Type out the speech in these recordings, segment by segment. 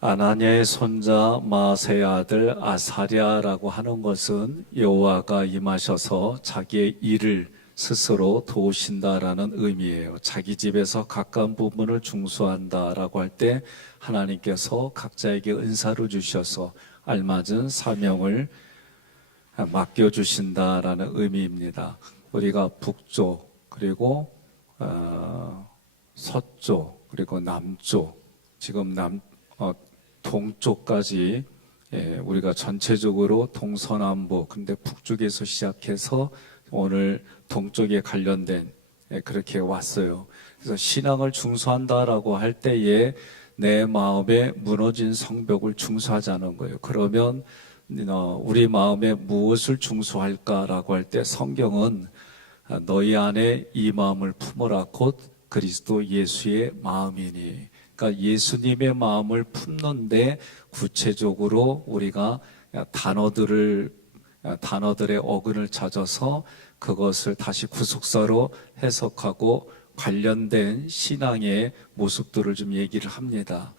아나니아의 손자 마아세의 아들 아사랴라고 하는 것은 여호와가 임하셔서 자기의 일을 스스로 도우신다라는 의미예요. 자기 집에서 가까운 부분을 중수한다라고 할 때 하나님께서 각자에게 은사를 주셔서 알맞은 사명을 맡겨주신다라는 의미입니다. 우리가 북쪽 그리고 서쪽 그리고 남쪽 지금 동쪽까지 우리가 전체적으로 동서남북 근데 북쪽에서 시작해서 오늘 동쪽에 관련된 그렇게 왔어요. 그래서 신앙을 중수한다라고 할 때에 내 마음에 무너진 성벽을 중수하자는 거예요. 그러면 우리 마음에 무엇을 중수할까라고 할 때 성경은 너희 안에 이 마음을 품으라 곧 그리스도 예수의 마음이니, 그러니까 예수님의 마음을 품는데 구체적으로 우리가 단어들의 어근을 찾아서 그것을 다시 구속사로 해석하고 관련된 신앙의 모습들을 좀 얘기를 합니다.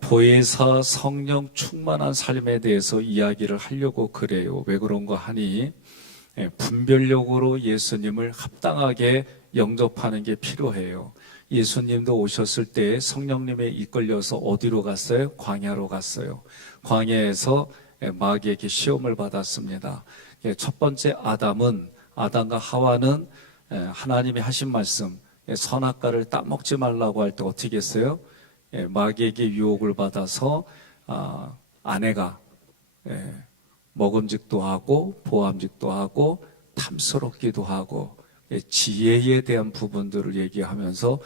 보혜사 성령 충만한 삶에 대해서 이야기를 하려고 그래요. 왜 그런가 하니 분별력으로 예수님을 합당하게 영접하는 게 필요해요. 예수님도 오셨을 때 성령님에 이끌려서 어디로 갔어요? 광야로 갔어요. 광야에서 마귀에게 시험을 받았습니다. 첫 번째 아담과 하와는 하나님이 하신 말씀 선악과를 따먹지 말라고 할 때 어떻게 했어요? 마귀에게 유혹을 받아서 아내가 먹음직도 하고 보암직도 하고 탐스럽기도 하고 지혜에 대한 부분들을 얘기하면서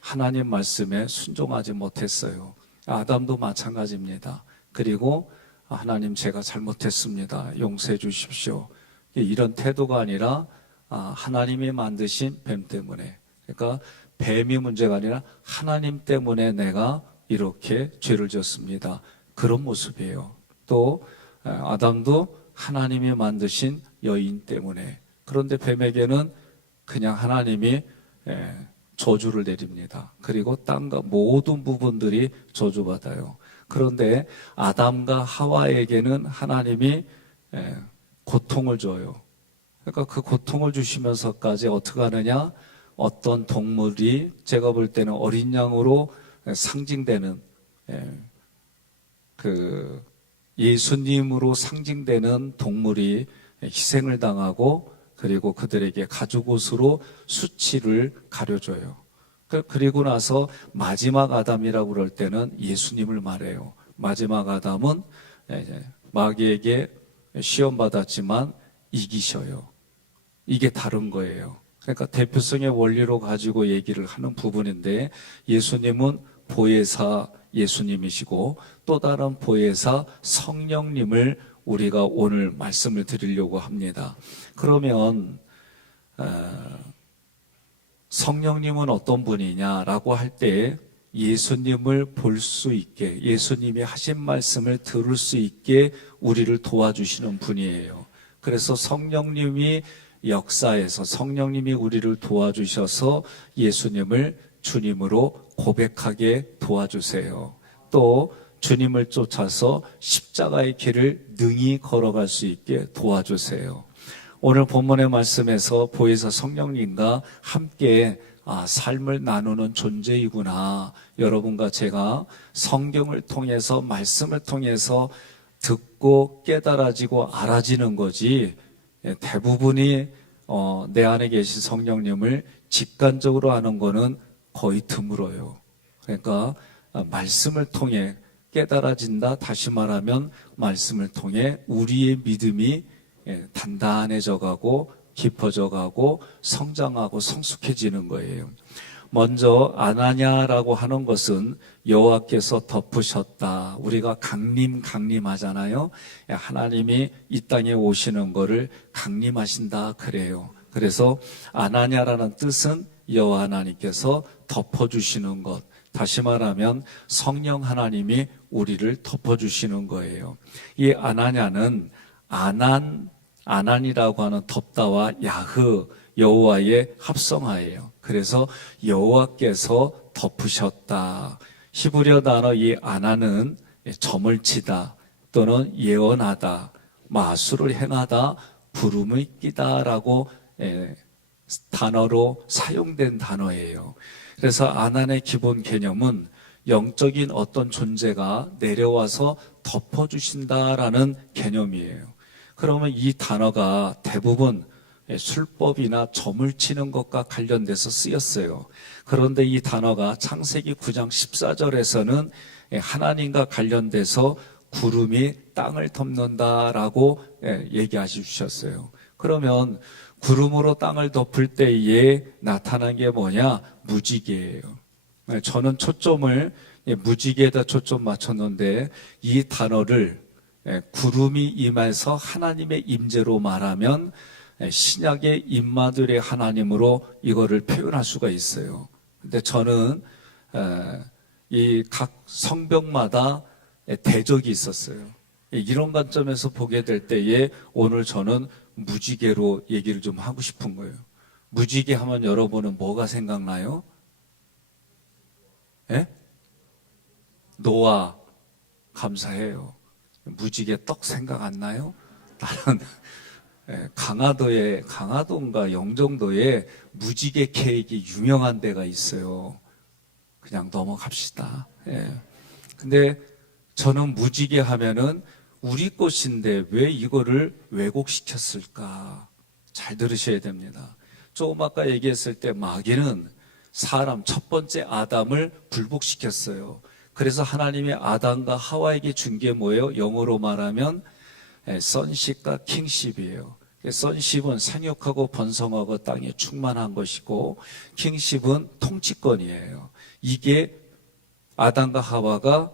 하나님 말씀에 순종하지 못했어요. 아담도 마찬가지입니다. 그리고 하나님 제가 잘못했습니다. 용서해 주십시오. 이런 태도가 아니라 하나님이 만드신 뱀 때문에, 그러니까 뱀이 문제가 아니라 하나님 때문에 내가 이렇게 죄를 졌습니다. 그런 모습이에요. 또 아담도 하나님이 만드신 여인 때문에, 그런데 뱀에게는 그냥 하나님이 저주를 내립니다. 그리고 땅과 모든 부분들이 저주받아요. 그런데 아담과 하와에게는 하나님이 고통을 줘요. 그러니까 그 고통을 주시면서까지 어떻게 하느냐? 어떤 동물이 제가 볼 때는 어린 양으로 상징되는 그 예수님으로 상징되는 동물이 희생을 당하고 그리고 그들에게 가죽옷으로 수치를 가려줘요. 그리고 나서 마지막 아담이라고 그럴 때는 예수님을 말해요. 마지막 아담은 마귀에게 시험받았지만 이기셔요. 이게 다른 거예요. 그러니까 대표성의 원리로 가지고 얘기를 하는 부분인데 예수님은 보혜사 예수님이시고 또 다른 보혜사 성령님을 우리가 오늘 말씀을 드리려고 합니다. 그러면 성령님은 어떤 분이냐라고 할 때 예수님을 볼 수 있게, 예수님이 하신 말씀을 들을 수 있게 우리를 도와주시는 분이에요. 그래서 성령님이 역사에서 성령님이 우리를 도와주셔서 예수님을 주님으로 고백하게 도와주세요. 또 주님을 쫓아서 십자가의 길을 능히 걸어갈 수 있게 도와주세요. 오늘 본문의 말씀에서 보혜사 성령님과 함께 삶을 나누는 존재이구나. 여러분과 제가 성경을 통해서 말씀을 통해서 듣고 깨달아지고 알아지는 거지 대부분이 내 안에 계신 성령님을 직관적으로 아는 거는 거의 드물어요. 그러니까 말씀을 통해 깨달아진다. 다시 말하면 말씀을 통해 우리의 믿음이 단단해져 가고 깊어져 가고 성장하고 성숙해지는 거예요. 먼저 아나냐라고 하는 것은 여호와께서 덮으셨다. 우리가 강림하잖아요. 하나님이 이 땅에 오시는 거를 강림하신다 그래요. 그래서 아나냐라는 뜻은 여호와 하나님께서 덮어주시는 것. 다시 말하면 성령 하나님이 우리를 덮어주시는 거예요. 이 아나냐는 아난이라고 하는 덮다와 야흐 여호와의 합성어예요. 그래서 여호와께서 덮으셨다. 히브리어 단어 이 아나는 점을 치다 또는 예언하다, 마술을 행하다, 부름을 끼다라고 단어로 사용된 단어예요. 그래서 아난의 기본 개념은 영적인 어떤 존재가 내려와서 덮어주신다라는 개념이에요. 그러면 이 단어가 대부분 술법이나 점을 치는 것과 관련돼서 쓰였어요. 그런데 이 단어가 창세기 9장 14절에서는 하나님과 관련돼서 구름이 땅을 덮는다라고 얘기하시 주셨어요. 그러면 구름으로 땅을 덮을 때에 나타난 게 뭐냐? 무지개예요. 저는 초점을 무지개에다 초점 맞췄는데 이 단어를 구름이 임해서 하나님의 임재로 말하면 신약의 임마들의 하나님으로 이거를 표현할 수가 있어요. 근데 저는 이 각 성벽마다 대적이 있었어요. 이런 관점에서 보게 될 때에 오늘 저는 무지개로 얘기를 좀 하고 싶은 거예요. 무지개 하면 여러분은 뭐가 생각나요? 예? 노아. 감사해요. 무지개 떡 생각 안 나요? 나는 강화도인가 영종도에 무지개 케이크 유명한 데가 있어요. 그냥 넘어갑시다. 예. 근데 저는 무지개 하면은 우리 것인데 왜 이거를 왜곡시켰을까? 잘 들으셔야 됩니다. 조금 아까 얘기했을 때 마귀는 사람 첫 번째 아담을 굴복시켰어요. 그래서 하나님의 아담과 하와에게 준 게 뭐예요? 영어로 말하면 sonship과 kingship이에요. sonship은 생육하고 번성하고 땅에 충만한 것이고 kingship은 통치권이에요. 이게 아담과 하와가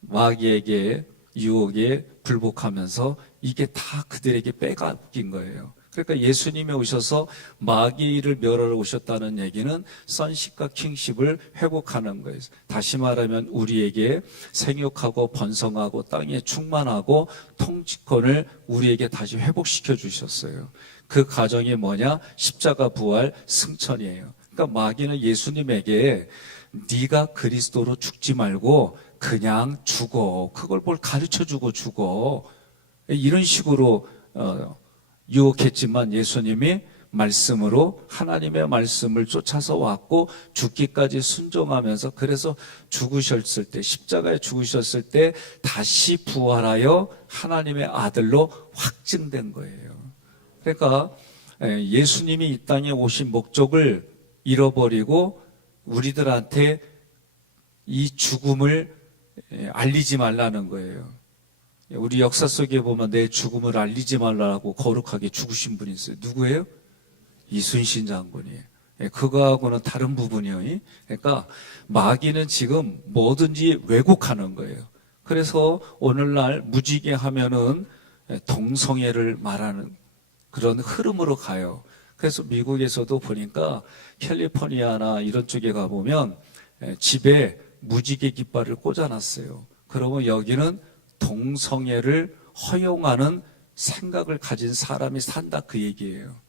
마귀에게 유혹에 굴복하면서 이게 다 그들에게 빼앗긴 거예요. 그러니까 예수님이 오셔서 마귀를 멸하러 오셨다는 얘기는 선십과 킹십을 회복하는 거예요. 다시 말하면 우리에게 생육하고 번성하고 땅에 충만하고 통치권을 우리에게 다시 회복시켜 주셨어요. 그 과정이 뭐냐? 십자가 부활 승천이에요. 그러니까 마귀는 예수님에게 네가 그리스도로 죽지 말고 그냥 죽어. 그걸 뭘 가르쳐주고 죽어. 이런 식으로 유혹했지만 예수님이 말씀으로 하나님의 말씀을 쫓아서 왔고 죽기까지 순종하면서 그래서 죽으셨을 때 십자가에 죽으셨을 때 다시 부활하여 하나님의 아들로 확증된 거예요. 그러니까 예수님이 이 땅에 오신 목적을 잃어버리고 우리들한테 이 죽음을 알리지 말라는 거예요. 우리 역사 속에 보면 내 죽음을 알리지 말라고 거룩하게 죽으신 분이 있어요. 누구예요? 이순신 장군이에요. 그거하고는 다른 부분이에요. 그러니까 마귀는 지금 뭐든지 왜곡하는 거예요. 그래서 오늘날 무지개 하면은 동성애를 말하는 그런 흐름으로 가요. 그래서 미국에서도 보니까 캘리포니아나 이런 쪽에 가보면 집에 무지개 깃발을 꽂아놨어요. 그러면 여기는 동성애를 허용하는 생각을 가진 사람이 산다 그 얘기예요.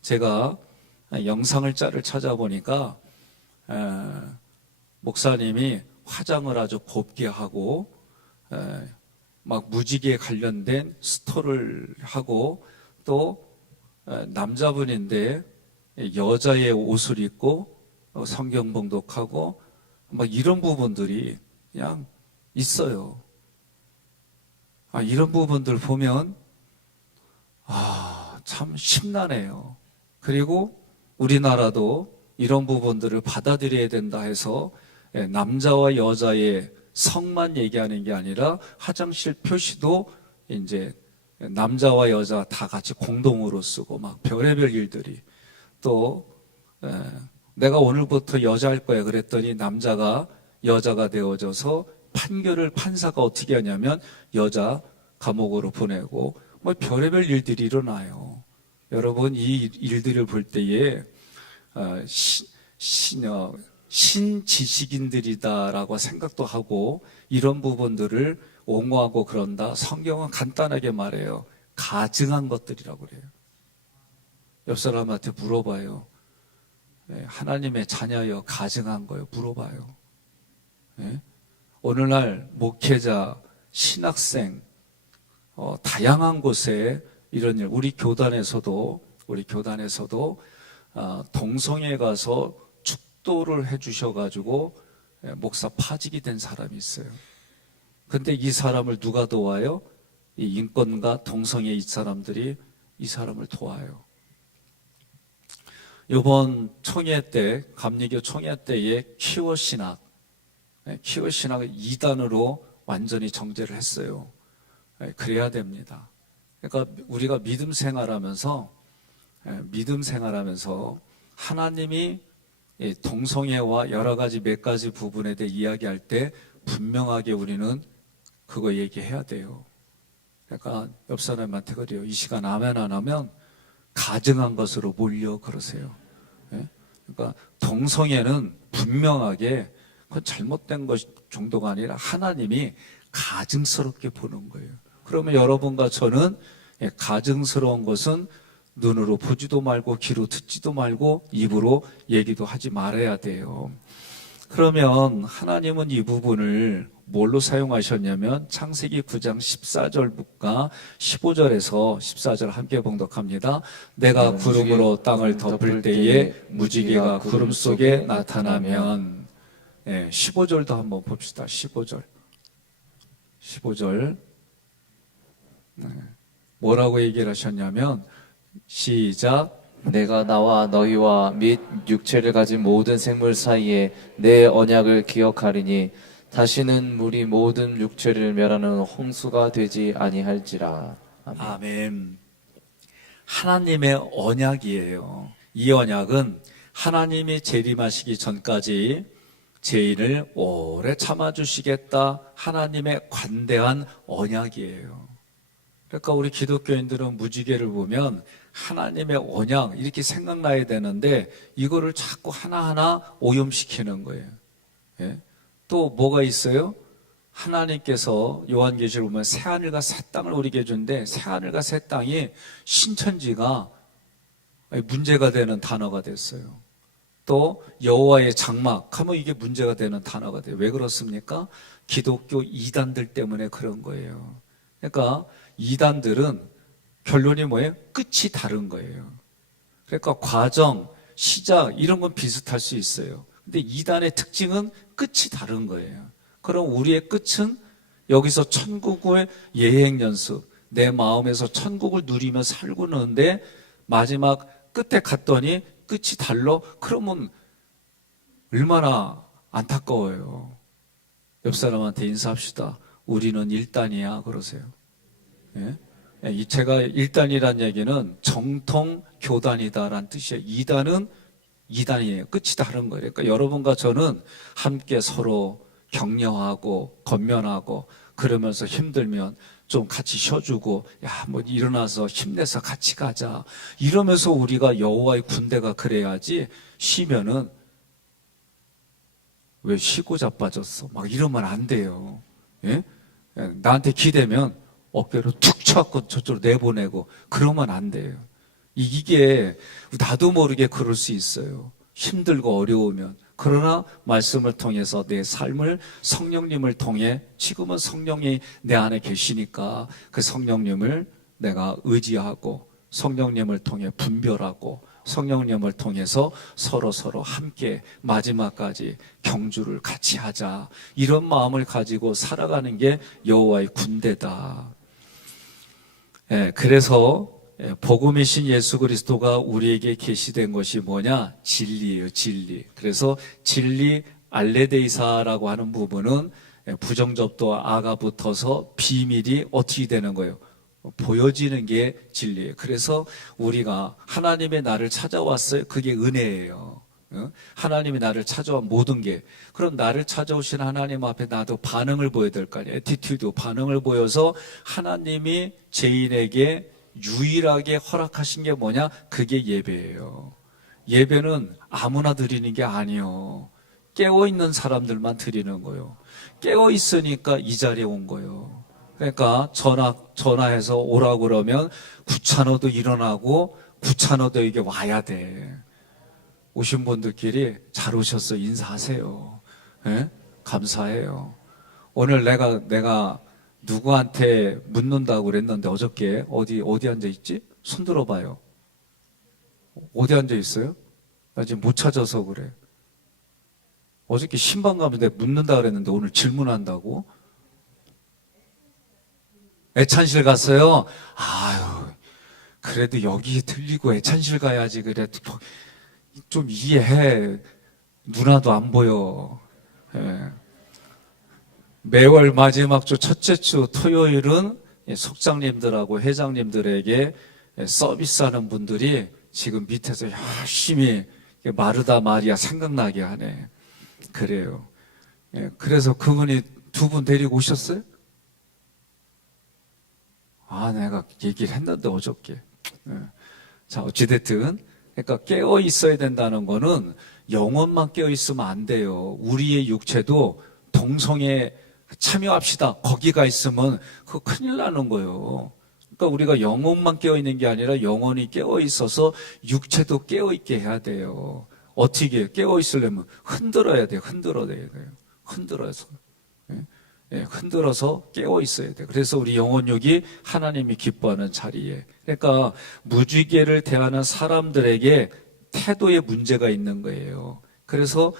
제가 영상을 짤을 찾아보니까 목사님이 화장을 아주 곱게 하고 막 무지개에 관련된 스토를 하고 또 남자분인데 여자의 옷을 입고 성경 봉독하고 막 이런 부분들이 그냥 있어요. 이런 부분들 보면 참 심란해요. 그리고 우리나라도 이런 부분들을 받아들여야 된다 해서 남자와 여자의 성만 얘기하는 게 아니라 화장실 표시도 이제 남자와 여자 다 같이 공동으로 쓰고 막 별의별 일들이 또 내가 오늘부터 여자 할 거야 그랬더니 남자가 여자가 되어져서 판결을 판사가 어떻게 하냐면 여자 감옥으로 보내고 뭐 별의별 일들이 일어나요. 여러분 이 일들을 볼 때에 신지식인들이다라고 생각도 하고 이런 부분들을 옹호하고 그런다. 성경은 간단하게 말해요. 가증한 것들이라고 그래요. 옆 사람한테 물어봐요. 하나님의 자녀여 가증한 거예요. 물어봐요. 오늘날 목회자, 신학생, 다양한 곳에 이런 일, 우리 교단에서도 동성애 가서 축도를 해주셔가지고 목사 파직이 된 사람이 있어요. 근데 이 사람을 누가 도와요? 이 인권과 동성애 이 사람들이 이 사람을 도와요. 이번 총회 때, 감리교 총회 때에 키워 신학을 2단으로 완전히 정죄를 했어요. 그래야 됩니다. 그러니까 우리가 믿음 생활하면서 하나님이 동성애와 여러 가지 몇 가지 부분에 대해 이야기할 때 분명하게 우리는 그거 얘기해야 돼요. 그러니까 옆 사람한테 그래요. 이 시간 아멘 안 하면 가증한 것으로 몰려 그러세요. 그러니까 동성애는 분명하게 그건 잘못된 것 정도가 아니라 하나님이 가증스럽게 보는 거예요. 그러면 여러분과 저는 가증스러운 것은 눈으로 보지도 말고 귀로 듣지도 말고 입으로 얘기도 하지 말아야 돼요. 그러면 하나님은 이 부분을 뭘로 사용하셨냐면 창세기 9장 14절부터 15절에서 14절 함께 봉독합니다. 내가 구름으로 땅을 덮을 때에 무지개가 구름 속에 나타나면 15절도 한번 봅시다. 15절 뭐라고 얘기를 하셨냐면 시작. 내가 나와 너희와 및 육체를 가진 모든 생물 사이에 내 언약을 기억하리니 다시는 물이 모든 육체를 멸하는 홍수가 되지 아니할지라. 아멘. 아멘. 하나님의 언약이에요. 이 언약은 하나님이 재림하시기 전까지 죄인을 오래 참아주시겠다 하나님의 관대한 언약이에요. 그러니까 우리 기독교인들은 무지개를 보면 하나님의 언약 이렇게 생각나야 되는데 이거를 자꾸 하나하나 오염시키는 거예요. 또 뭐가 있어요? 하나님께서 요한계시를 보면 새하늘과 새 땅을 우리에게 주는데 새하늘과 새 땅이 신천지가 문제가 되는 단어가 됐어요. 또 여호와의 장막 하면 이게 문제가 되는 단어가 돼요. 왜 그렇습니까? 기독교 이단들 때문에 그런 거예요. 그러니까 이단들은 결론이 뭐예요? 끝이 다른 거예요. 그러니까 과정, 시작 이런 건 비슷할 수 있어요. 근데 이단의 특징은 끝이 다른 거예요. 그럼 우리의 끝은 여기서 천국의 예행 연습, 내 마음에서 천국을 누리며 살고 있는데 마지막 끝에 갔더니 끝이 달라? 그러면 얼마나 안타까워요. 옆 사람한테 인사합시다. 우리는 1단이야 그러세요. 제가 1단이라는 얘기는 정통 교단이다라는 뜻이에요. 2단은 2단이에요. 끝이 다른 거예요. 그러니까 여러분과 저는 함께 서로 격려하고 건면하고 그러면서 힘들면 좀 같이 쉬어주고 뭐 일어나서 힘내서 같이 가자 이러면서 우리가 여호와의 군대가 그래야지. 쉬면은 왜 쉬고 자빠졌어 막 이러면 안 돼요. 나한테 기대면 어깨로 툭 쳐갖고 저쪽으로 내보내고 그러면 안 돼요. 이게 나도 모르게 그럴 수 있어요. 힘들고 어려우면. 그러나 말씀을 통해서 내 삶을 성령님을 통해 지금은 성령이 내 안에 계시니까 그 성령님을 내가 의지하고 성령님을 통해 분별하고 성령님을 통해서 서로 함께 마지막까지 경주를 같이 하자. 이런 마음을 가지고 살아가는 게 여호와의 군대다. 그래서 복음이신 예수 그리스도가 우리에게 계시된 것이 뭐냐? 진리예요, 진리. 그래서 진리 알레데이사라고 하는 부분은 부정접도 아가 붙어서 비밀이 어떻게 되는 거예요? 보여지는 게 진리예요. 그래서 우리가 하나님의 나를 찾아왔어요. 그게 은혜예요. 하나님이 나를 찾아와 모든 게. 그럼 나를 찾아오신 하나님 앞에 나도 반응을 보여야 될 거 아니에요. 애티튜드 반응을 보여서 하나님이 죄인에게 유일하게 허락하신 게 뭐냐? 그게 예배예요. 예배는 아무나 드리는 게 아니에요. 깨어있는 사람들만 드리는 거예요. 깨어있으니까 이 자리에 온 거예요. 그러니까 전화해서 오라고 그러면 구차너도 일어나고 구차너도 이게 와야 돼. 오신 분들끼리 잘 오셨어 인사하세요. 감사해요. 오늘 내가 누구한테 묻는다고 그랬는데 어저께 어디 앉아 있지? 손 들어봐요. 어디 앉아 있어요? 나 지금 못 찾아서 그래. 어저께 신방 가면 내가 묻는다 그랬는데 오늘 질문한다고? 애찬실 갔어요? 아유, 그래도 여기 들리고 애찬실 가야지. 그래도 좀 이해해. 누나도 안 보여. 예. 매월 마지막 주 첫째 주 토요일은 속장님들하고 회장님들에게 서비스하는 분들이 지금 밑에서 열심히 마르다 마리아 생각나게 하네. 그래요. 예, 그래서 그분이 두 분 데리고 오셨어요? 내가 얘기를 했는데 어저께. 예. 자, 어찌됐든 그러니까 깨어 있어야 된다는 거는 영혼만 깨어 있으면 안 돼요. 우리의 육체도 동성애 참여합시다. 거기가 있으면 그거 큰일 나는 거예요. 그러니까 우리가 영혼만 깨어 있는 게 아니라 영혼이 깨어 있어서 육체도 깨어 있게 해야 돼요. 어떻게 깨어 있으려면 흔들어야 돼요. 흔들어야 돼요. 흔들어서. 흔들어서 깨어 있어야 돼요. 그래서 우리 영혼육이 하나님이 기뻐하는 자리에. 그러니까 무지개를 대하는 사람들에게 태도에 문제가 있는 거예요. 그래서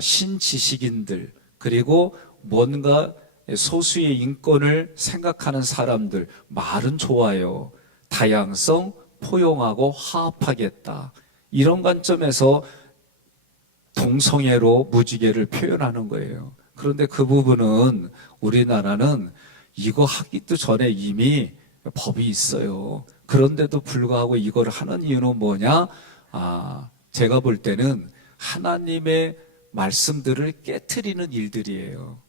신지식인들 그리고 뭔가 소수의 인권을 생각하는 사람들 말은 좋아요. 다양성, 포용하고 화합하겠다. 이런 관점에서 동성애로 무지개를 표현하는 거예요. 그런데 그 부분은 우리나라는 이거 하기도 전에 이미 법이 있어요. 그런데도 불구하고 이걸 하는 이유는 뭐냐? 제가 볼 때는 하나님의 말씀들을 깨트리는 일들이에요.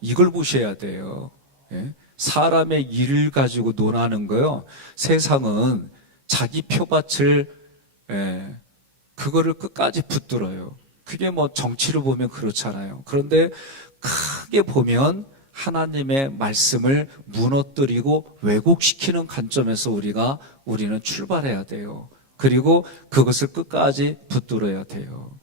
이걸 보셔야 돼요. 예? 사람의 일을 가지고 논하는 거요. 세상은 자기 표밭을 그거를 끝까지 붙들어요. 그게 뭐 정치를 보면 그렇잖아요. 그런데 크게 보면 하나님의 말씀을 무너뜨리고 왜곡시키는 관점에서 우리는 출발해야 돼요. 그리고 그것을 끝까지 붙들어야 돼요.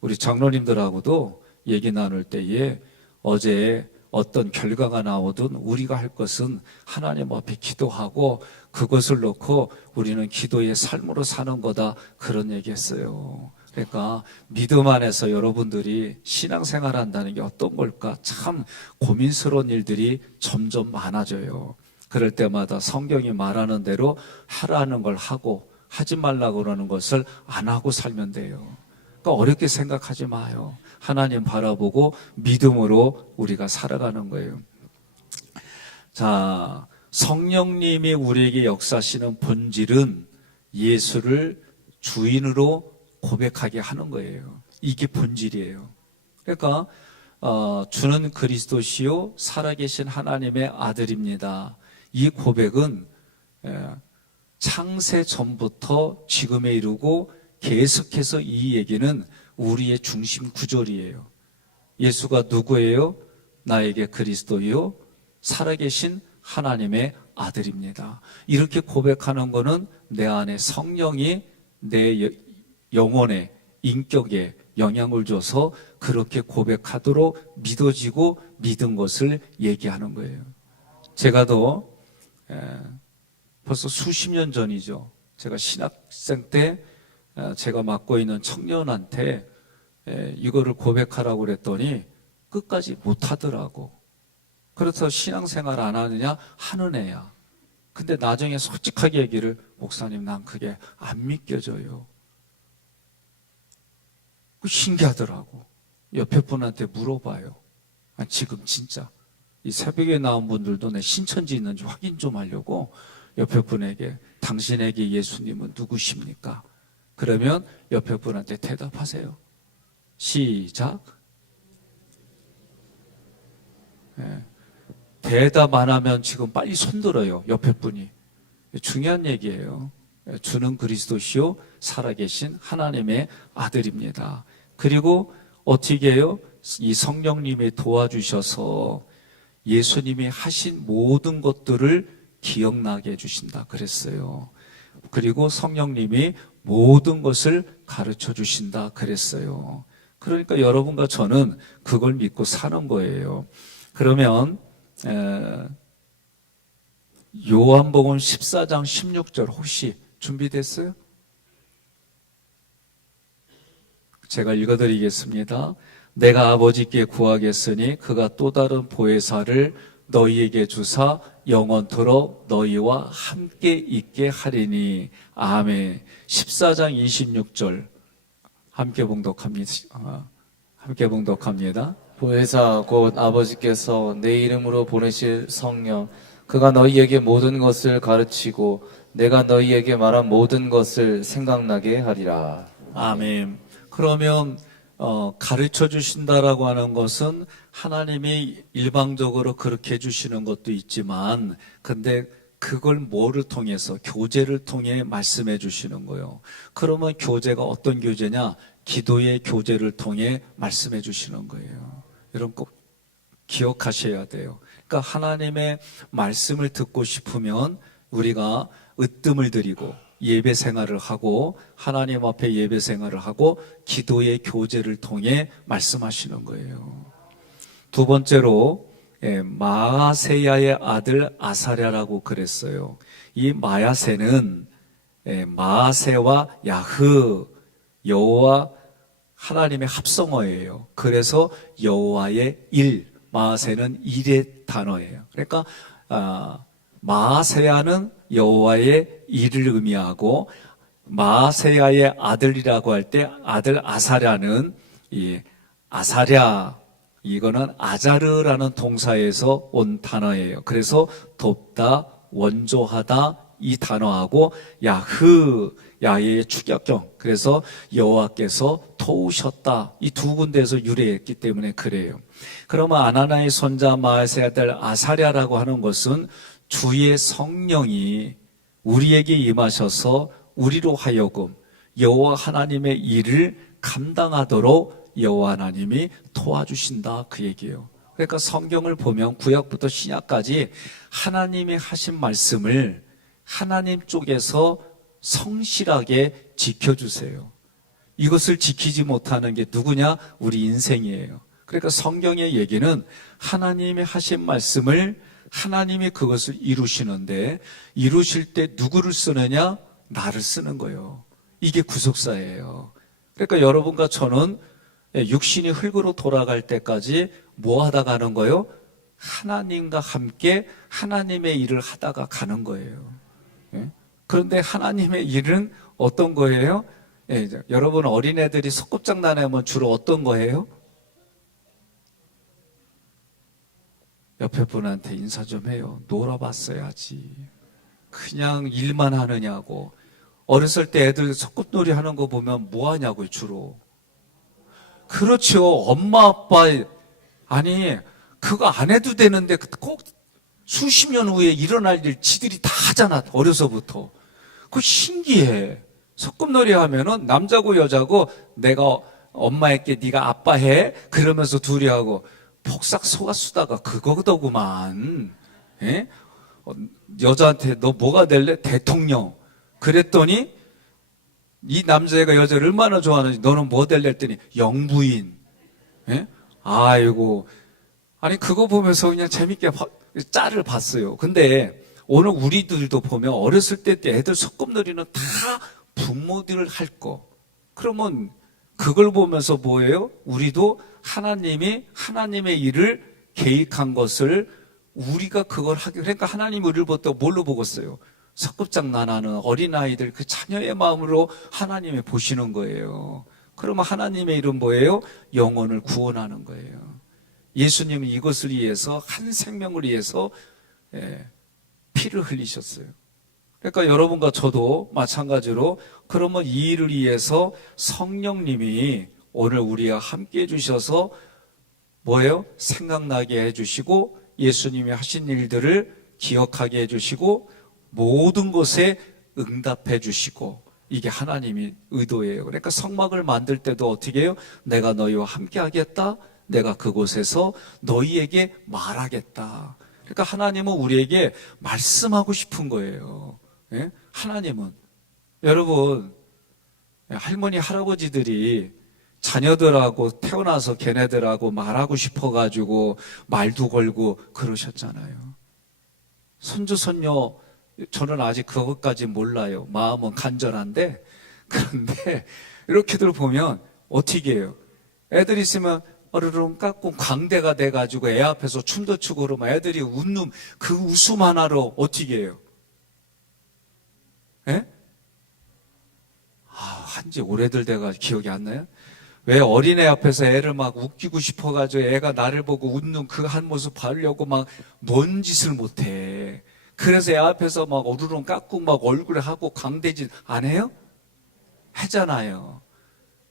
우리 장로님들하고도 얘기 나눌 때에 어제 어떤 결과가 나오든 우리가 할 것은 하나님 앞에 기도하고 그것을 놓고 우리는 기도의 삶으로 사는 거다. 그런 얘기 했어요. 그러니까 믿음 안에서 여러분들이 신앙생활 한다는 게 어떤 걸까? 참 고민스러운 일들이 점점 많아져요. 그럴 때마다 성경이 말하는 대로 하라는 걸 하고 하지 말라고 그러는 것을 안 하고 살면 돼요. 그러니까 어렵게 생각하지 마요. 하나님 바라보고 믿음으로 우리가 살아가는 거예요. 자, 성령님이 우리에게 역사하시는 본질은 예수를 주인으로 고백하게 하는 거예요. 이게 본질이에요. 그러니까 주는 그리스도시요 살아계신 하나님의 아들입니다. 이 고백은 창세 전부터 지금에 이르고 계속해서 이 얘기는 우리의 중심 구절이에요. 예수가 누구예요? 나에게 그리스도요 살아계신 하나님의 아들입니다. 이렇게 고백하는 것은 내 안에 성령이 내 영혼에 인격에 영향을 줘서 그렇게 고백하도록 믿어지고 믿은 것을 얘기하는 거예요. 제가 벌써 수십 년 전이죠. 제가 신학생 때 제가 맡고 있는 청년한테 이거를 고백하라고 그랬더니 끝까지 못하더라고. 그래서 신앙생활 안 하느냐? 하는 애야. 근데 나중에 솔직하게 얘기를 목사님 난 그게 안 믿겨져요. 신기하더라고. 옆에 분한테 물어봐요. 지금 진짜 이 새벽에 나온 분들도 내 신천지 있는지 확인 좀 하려고 옆에 분에게 당신에게 예수님은 누구십니까? 그러면 옆에 분한테 대답하세요. 시작. 대답 안 하면 지금 빨리 손들어요. 옆에 분이. 중요한 얘기예요. 주는 그리스도시요 살아계신 하나님의 아들입니다. 그리고 어떻게 해요? 이 성령님이 도와주셔서 예수님이 하신 모든 것들을 기억나게 해주신다 그랬어요. 그리고 성령님이 모든 것을 가르쳐 주신다 그랬어요. 그러니까 여러분과 저는 그걸 믿고 사는 거예요. 그러면 요한복음 14장 16절 혹시 준비됐어요? 제가 읽어드리겠습니다. 내가 아버지께 구하겠으니 그가 또 다른 보혜사를 너희에게 주사 영원토록 너희와 함께 있게 하리니. 아멘. 14장 26절 함께 봉독합니다. 보혜사 곧 아버지께서 내 이름으로 보내실 성령 그가 너희에게 모든 것을 가르치고 내가 너희에게 말한 모든 것을 생각나게 하리라. 아멘. 그러면 가르쳐 주신다라고 하는 것은 하나님이 일방적으로 그렇게 해주시는 것도 있지만, 근데 그걸 뭐를 통해서, 교제를 통해 말씀해 주시는 거예요. 그러면 교제가 어떤 교제냐? 기도의 교제를 통해 말씀해 주시는 거예요. 이런 꼭 기억하셔야 돼요. 그러니까 하나님의 말씀을 듣고 싶으면 우리가 으뜸을 들이고 예배 생활을 하고 하나님 앞에 예배 생활을 하고 기도의 교제를 통해 말씀하시는 거예요. 두 번째로 마아세야의 아들 아사랴라고 그랬어요. 이 마야세는 마아세와 야흐, 여호와 하나님의 합성어예요. 그래서 여호와의 일, 마아세는 일의 단어예요. 그러니까 마아세야는 여호와의 일을 의미하고, 마아세야의 아들이라고 할 때 아들 아사랴는 이 아사랴, 이거는 아자르라는 동사에서 온 단어예요. 그래서 돕다, 원조하다 이 단어하고 야흐, 야훼의 추격경, 그래서 여호와께서 도우셨다, 이 두 군데에서 유래했기 때문에 그래요. 그러면 아나나의 손자 마아세 아들 아사랴라고 하는 것은 주의 성령이 우리에게 임하셔서 우리로 하여금 여호와 하나님의 일을 감당하도록 여호와 하나님이 도와주신다, 그 얘기예요. 그러니까 성경을 보면 구약부터 신약까지 하나님이 하신 말씀을 하나님 쪽에서 성실하게 지켜주세요. 이것을 지키지 못하는 게 누구냐? 우리 인생이에요. 그러니까 성경의 얘기는 하나님이 하신 말씀을 하나님이 그것을 이루시는데, 이루실 때 누구를 쓰느냐? 나를 쓰는 거예요. 이게 구속사예요. 그러니까 여러분과 저는 육신이 흙으로 돌아갈 때까지 뭐 하다 가는 거예요? 하나님과 함께 하나님의 일을 하다가 가는 거예요. 그런데 하나님의 일은 어떤 거예요? 여러분 어린애들이 소꿉장난에 하면 주로 어떤 거예요? 옆에 분한테 인사 좀 해요. 놀아봤어야지. 그냥 일만 하느냐고. 어렸을 때 애들 소꿉놀이 하는 거 보면 뭐 하냐고요, 주로. 그렇죠. 엄마, 아빠, 아니, 그거 안 해도 되는데 꼭 수십 년 후에 일어날 일 지들이 다 하잖아, 어려서부터. 그거 신기해. 소꿉놀이 하면은 남자고 여자고 내가 엄마에게 네가 아빠 해? 그러면서 둘이 하고 폭삭 속았수다가 그거더구만. 예? 여자한테 너 뭐가 될래? 대통령. 그랬더니 이 남자애가 여자를 얼마나 좋아하는지, 너는 뭐 될래? 했더니 영부인. 예? 아이고. 아니 그거 보면서 그냥 재밌게 짤을 봤어요. 근데 오늘 우리들도 보면 어렸을 때 애들 소꿉놀이는 다 부모들 할 거. 그러면 그걸 보면서 뭐예요? 우리도 하나님이 하나님의 일을 계획한 것을 우리가 그걸 하기, 그러니까 하나님 우리를 보다 뭘로 보겠어요? 소꿉장난하는 어린아이들 그 자녀의 마음으로 하나님이 보시는 거예요. 그러면 하나님의 일은 뭐예요? 영혼을 구원하는 거예요. 예수님은 이것을 위해서, 한 생명을 위해서 피를 흘리셨어요. 그러니까 여러분과 저도 마찬가지로, 그러면 이 일을 위해서 성령님이 오늘 우리와 함께 해주셔서 뭐예요? 생각나게 해주시고 예수님이 하신 일들을 기억하게 해주시고 모든 것에 응답해 주시고, 이게 하나님이 의도예요. 그러니까 성막을 만들 때도 어떻게 해요? 내가 너희와 함께 하겠다, 내가 그곳에서 너희에게 말하겠다. 그러니까 하나님은 우리에게 말씀하고 싶은 거예요. 예? 하나님은, 여러분 할머니 할아버지들이 자녀들하고 태어나서 걔네들하고 말하고 싶어가지고 말도 걸고 그러셨잖아요. 손주, 손녀, 저는 아직 그것까지 몰라요. 마음은 간절한데, 그런데 이렇게들 보면 어떻게 해요? 애들 있으면 어르릉 깎고 광대가 돼가지고 애 앞에서 춤도 추고 그러면 애들이 웃는 그 웃음 하나로 어떻게 해요? 예? 한지 오래들 돼가 기억이 안 나요? 왜 어린애 앞에서 애를 막 웃기고 싶어가지고 애가 나를 보고 웃는 그 한 모습 봐려고 막 뭔 짓을 못해. 그래서 애 앞에서 막 어르렁 깎고 막 얼굴에 하고 광대짓 안 해요? 하잖아요.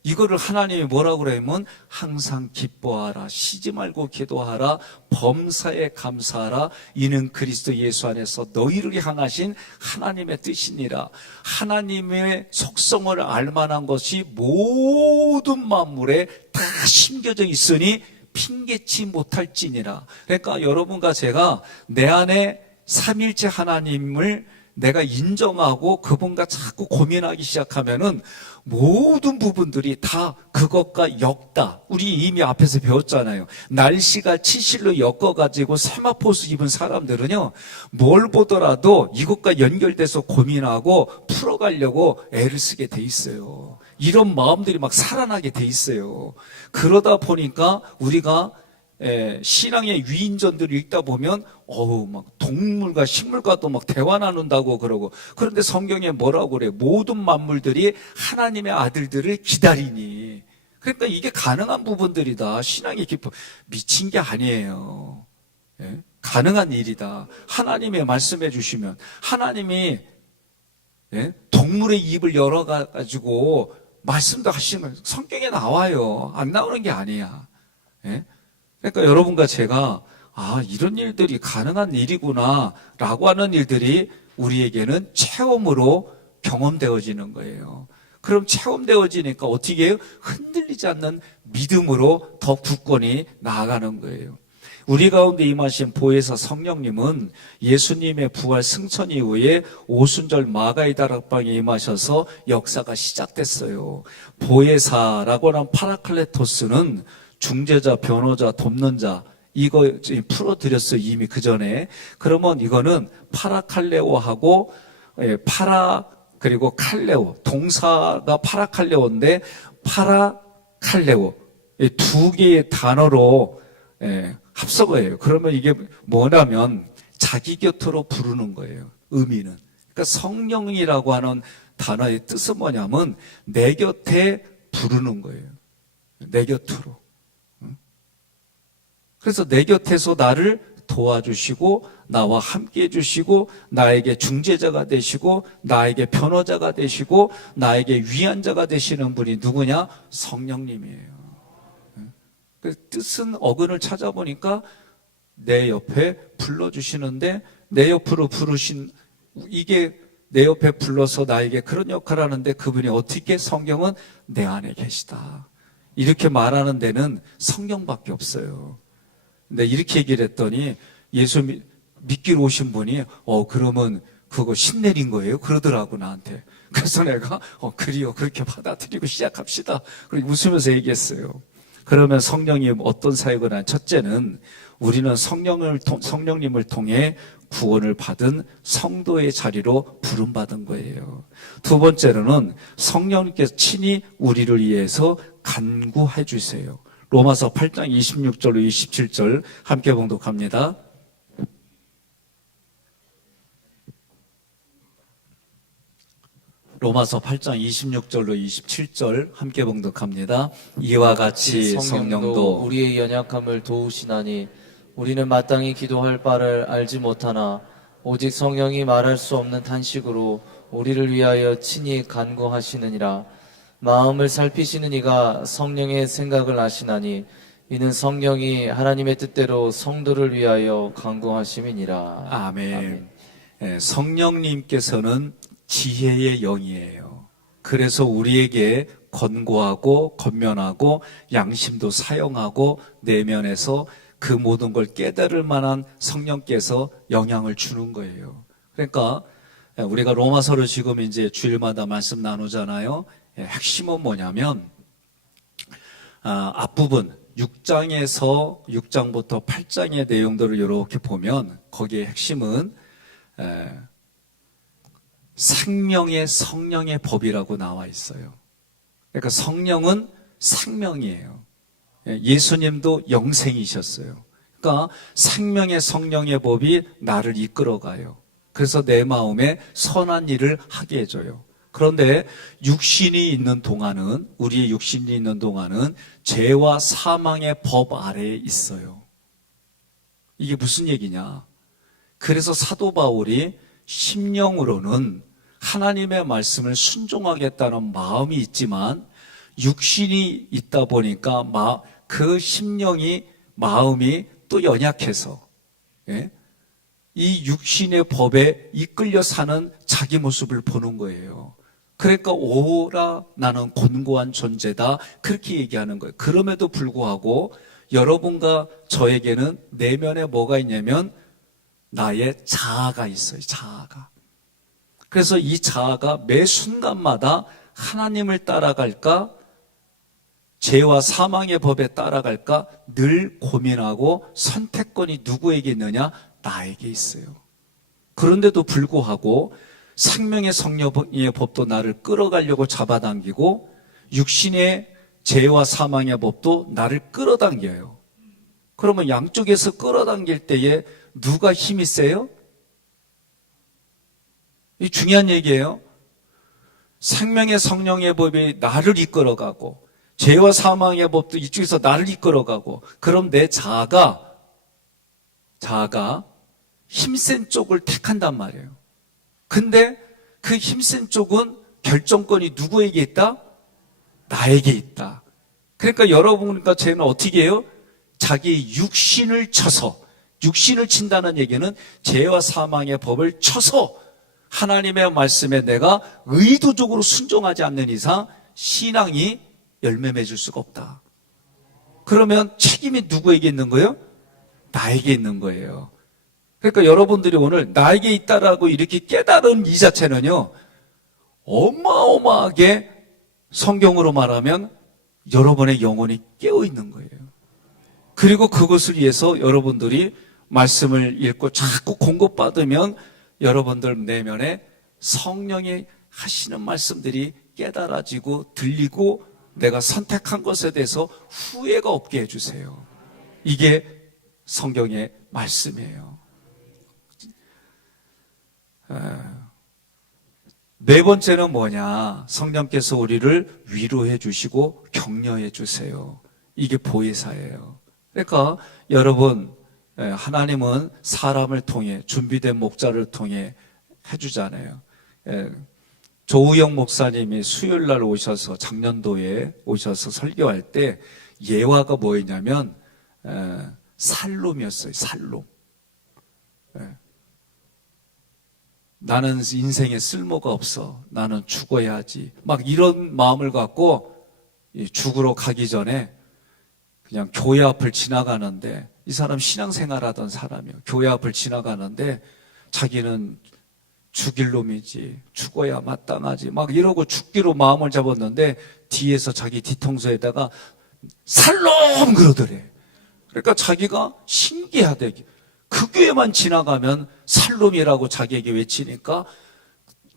이거를 하나님이 뭐라고 그러면 항상 기뻐하라, 쉬지 말고 기도하라, 범사에 감사하라, 이는 그리스도 예수 안에서 너희를 향하신 하나님의 뜻이니라. 하나님의 속성을 알만한 것이 모든 만물에 다 심겨져 있으니 핑계치 못할지니라. 그러니까 여러분과 제가 내 안에 삼일째 하나님을 내가 인정하고 그분과 자꾸 고민하기 시작하면은 모든 부분들이 다 그것과 엮다. 우리 이미 앞에서 배웠잖아요. 날씨가 치실로 엮어가지고 세마포수 입은 사람들은요, 뭘 보더라도 이것과 연결돼서 고민하고 풀어가려고 애를 쓰게 돼 있어요. 이런 마음들이 막 살아나게 돼 있어요. 그러다 보니까 우리가 신앙의 위인전들을 읽다 보면 막 동물과 식물과도 막 대화 나눈다고 그러고, 그런데 성경에 뭐라고 그래? 모든 만물들이 하나님의 아들들을 기다리니. 그러니까 이게 가능한 부분들이다. 신앙의 기쁨. 미친 게 아니에요. 예? 가능한 일이다. 하나님의 말씀해 주시면 하나님이 동물의 입을 열어가지고 말씀도 하시면 성경에 나와요. 안 나오는 게 아니야. 그러니까 여러분과 제가 이런 일들이 가능한 일이구나 라고 하는 일들이 우리에게는 체험으로 경험되어지는 거예요. 그럼 체험되어지니까 어떻게 해요? 흔들리지 않는 믿음으로 더 굳건히 나아가는 거예요. 우리 가운데 임하신 보혜사 성령님은 예수님의 부활 승천 이후에 오순절 마가의 다락방에 임하셔서 역사가 시작됐어요. 보혜사라고 하는 파라클레토스는 중재자, 변호자, 돕는 자, 이거 풀어드렸어요. 이미 그 전에. 그러면 이거는 파라칼레오하고 그리고 칼레오, 동사가 파라칼레오인데 파라칼레오, 이 두 개의 단어로 합성어예요. 그러면 이게 뭐냐면 자기 곁으로 부르는 거예요. 의미는. 그러니까 성령이라고 하는 단어의 뜻은 뭐냐면 내 곁에 부르는 거예요. 내 곁으로. 그래서 내 곁에서 나를 도와주시고 나와 함께 해주시고 나에게 중재자가 되시고 나에게 변호자가 되시고 나에게 위안자가 되시는 분이 누구냐? 성령님이에요. 그 뜻은 어근을 찾아보니까 내 옆에 불러주시는데, 내 옆으로 부르신 이게 내 옆에 불러서 나에게 그런 역할을 하는데, 그분이 어떻게? 성경은 내 안에 계시다 이렇게 말하는 데는 성경밖에 없어요. 근데 이렇게 얘기를 했더니 예수 믿기로 오신 분이 그러면 그거 신내린 거예요? 그러더라고 나한테. 그래서 내가 그래요, 그렇게 받아들이고 시작합시다. 그리고 웃으면서 얘기했어요. 그러면 성령이 어떤 사역을 한? 첫째는 우리는 성령님을 통해 구원을 받은 성도의 자리로 부름받은 거예요. 두 번째로는 성령님께서 친히 우리를 위해서 간구해 주세요. 로마서 8장 26절로 27절 함께 봉독합니다. 로마서 8장 26절로 27절 함께 봉독합니다. 이와 같이 성령도 우리의 연약함을 도우시나니 우리는 마땅히 기도할 바를 알지 못하나 오직 성령이 말할 수 없는 탄식으로 우리를 위하여 친히 간구하시느니라. 마음을 살피시는 이가 성령의 생각을 아시나니 이는 성령이 하나님의 뜻대로 성도를 위하여 간구하심이니라. 아멘. 성령님께서는 지혜의 영이에요. 그래서 우리에게 권고하고 권면하고 양심도 사용하고 내면에서 그 모든 걸 깨달을 만한 성령께서 영향을 주는 거예요. 그러니까 우리가 로마서를 지금 이제 주일마다 말씀 나누잖아요. 핵심은 뭐냐면 앞부분 6장부터 8장의 내용들을 이렇게 보면 거기에 핵심은 생명의 성령의 법이라고 나와 있어요. 그러니까 성령은 생명이에요. 예수님도 영생이셨어요. 그러니까 생명의 성령의 법이 나를 이끌어가요. 그래서 내 마음에 선한 일을 하게 해줘요. 그런데 육신이 있는 동안은, 우리의 육신이 있는 동안은 죄와 사망의 법 아래에 있어요. 이게 무슨 얘기냐? 그래서 사도 바울이 심령으로는 하나님의 말씀을 순종하겠다는 마음이 있지만 육신이 있다 보니까 그 심령이, 마음이 또 연약해서 이 육신의 법에 이끌려 사는 자기 모습을 보는 거예요. 그러니까 오라 나는 곤고한 존재다, 그렇게 얘기하는 거예요. 그럼에도 불구하고 여러분과 저에게는 내면에 뭐가 있냐면 나의 자아가 있어요. 자아가. 그래서 이 자아가 매 순간마다 하나님을 따라갈까, 죄와 사망의 법에 따라갈까 늘 고민하고 선택권이 누구에게 있느냐? 나에게 있어요. 그런데도 불구하고 생명의 성령의 법도 나를 끌어가려고 잡아당기고 육신의 죄와 사망의 법도 나를 끌어당겨요. 그러면 양쪽에서 끌어당길 때에 누가 힘이 세요? 이 중요한 얘기예요. 생명의 성령의 법이 나를 이끌어가고 죄와 사망의 법도 이쪽에서 나를 이끌어가고, 그럼 내 자아가 힘센 쪽을 택한단 말이에요. 근데 그 힘센 쪽은 결정권이 누구에게 있다? 나에게 있다. 그러니까 여러분과 저는 어떻게 해요? 자기 육신을 쳐서, 육신을 친다는 얘기는 죄와 사망의 법을 쳐서 하나님의 말씀에 내가 의도적으로 순종하지 않는 이상 신앙이 열매 맺을 수가 없다. 그러면 책임이 누구에게 있는 거예요? 나에게 있는 거예요. 그러니까 여러분들이 오늘 나에게 있다라고 이렇게 깨달은 이 자체는요, 어마어마하게 성경으로 말하면 여러분의 영혼이 깨어 있는 거예요. 그리고 그것을 위해서 여러분들이 말씀을 읽고 자꾸 공급받으면 여러분들 내면에 성령이 하시는 말씀들이 깨달아지고 들리고 내가 선택한 것에 대해서 후회가 없게 해주세요. 이게 성경의 말씀이에요. 네 번째는 뭐냐? 성령께서 우리를 위로해 주시고 격려해 주세요. 이게 보혜사예요. 그러니까 여러분, 하나님은 사람을 통해, 준비된 목자를 통해 해주잖아요. 조우영 목사님이 수요일날 오셔서, 작년도에 오셔서 설교할 때 예화가 뭐였냐면 살롬이었어요. 살롬. 나는 인생에 쓸모가 없어, 나는 죽어야 하지, 막 이런 마음을 갖고 죽으러 가기 전에 그냥 교회 앞을 지나가는데, 이 사람 신앙생활 하던 사람이에요. 교회 앞을 지나가는데 자기는 죽일 놈이지, 죽어야 마땅하지, 막 이러고 죽기로 마음을 잡았는데 뒤에서 자기 뒤통수에다가 살롬 그러더래. 그러니까 자기가 신기하대. 그 교회만 지나가면 살롬이라고 자기에게 외치니까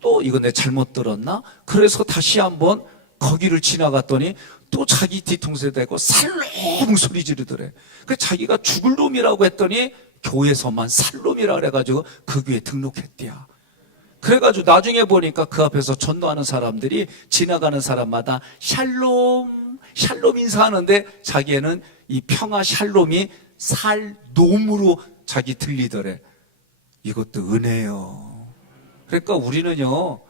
또 이거 내 잘못 들었나? 그래서 다시 한번 거기를 지나갔더니 또 자기 뒤통수에 대고 살롬 소리 지르더래. 그래서 자기가 죽을 놈이라고 했더니 교회에서만 살롬이라 그래가지고 그 교회에 등록했대야. 그래가지고 나중에 보니까 그 앞에서 전도하는 사람들이 지나가는 사람마다 샬롬, 샬롬 인사하는데 자기에는 이 평화 샬롬이 살놈으로 자기 들리더래. 이것도 은혜요. 그러니까 우리는요,